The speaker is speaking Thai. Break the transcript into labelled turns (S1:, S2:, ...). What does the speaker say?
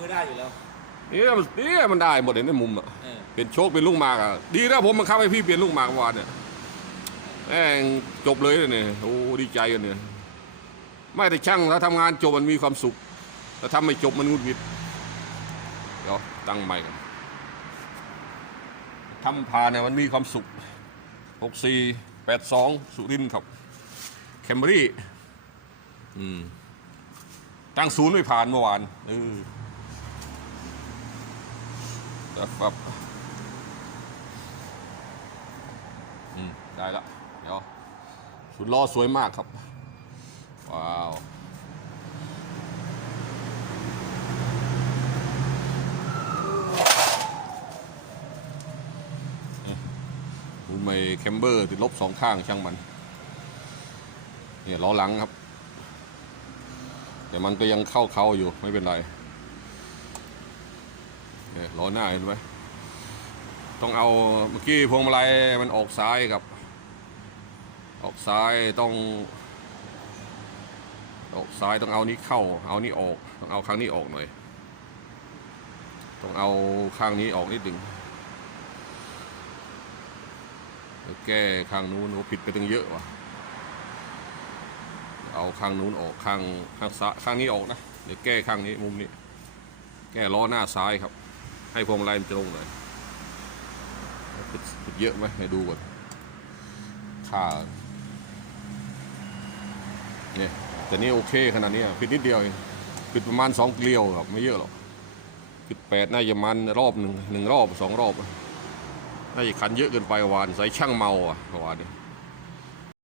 S1: มือได้อยู่แล้ว
S2: เนี่ยมันเนี่ยมันได้หมดเลยในมุมอะ
S1: เออ
S2: เป็นโชคเป็นลูกหมากอะ ดีนะผมบังคับให้พี่เปลี่ยนลูกหมากเมื่อวานเนี่ยแม่งจบเลยเนี่ย โอ้ดีใจกันเนี่ย ไม่แต่ช่างถ้าทำงานจบมันมีความสุข แต่ถ้าไม่จบมันงุดหงิดเดี๋ยวตั้งใหม่กันทำผ่านเนี่ยมันมีความสุขหกสี่แปดสองสุรินทร์ครับแคมบรี่ อืม ตั้งศูนย์ไม่ผ่านเมื่อวานเออ นะครับอืม ได้ละ เดี๋ยวสุดล้อสวยมากครับ ว้าวดูไม่แคมเบอร์ติดลบสองข้างช่างมัน เนี่ยล้อหลังครับ แต่มันก็ยังเข้าเขาอยู่ไม่เป็นไร เนี่ยล้อหน้าเห็นไหมต้องเอาเมื่อกี้พวงมาลัยมันออกซ้ายครับ ออกซ้ายต้อง ออกซ้ายต้องเอานี้เข้า เอานี้ออก ต้องเอาข้างนี้ออกหน่อย ต้องเอาข้างนี้ออกนิดหนึ่งแก้ข้างนู้นโอ้ผิดไปตั้งเยอะว่ะ เอาข้างนู้นออกข้างข้างซ้ายข้างนี้ออกนะเดี๋ยวแก้ข้างนี้มุมนี้ แก้ล้อหน้าซ้ายครับ ให้พวงมาลัยมันตรงหน่อยผิดผิดเยอะไหมให้ดูก่อนค่าเนี่ยแต่นี่โอเคขนาดนี้อะผิดนิดเดียวเองผิดประมาณสองเกลียวครับไม่เยอะหรอกผิดแปดน่าจะมันรอบหนึ่งหนึ่งรอบสองรอบน่าจะคันเยอะเกินไปวานใส่ช่างเมาอะวานเนี่ย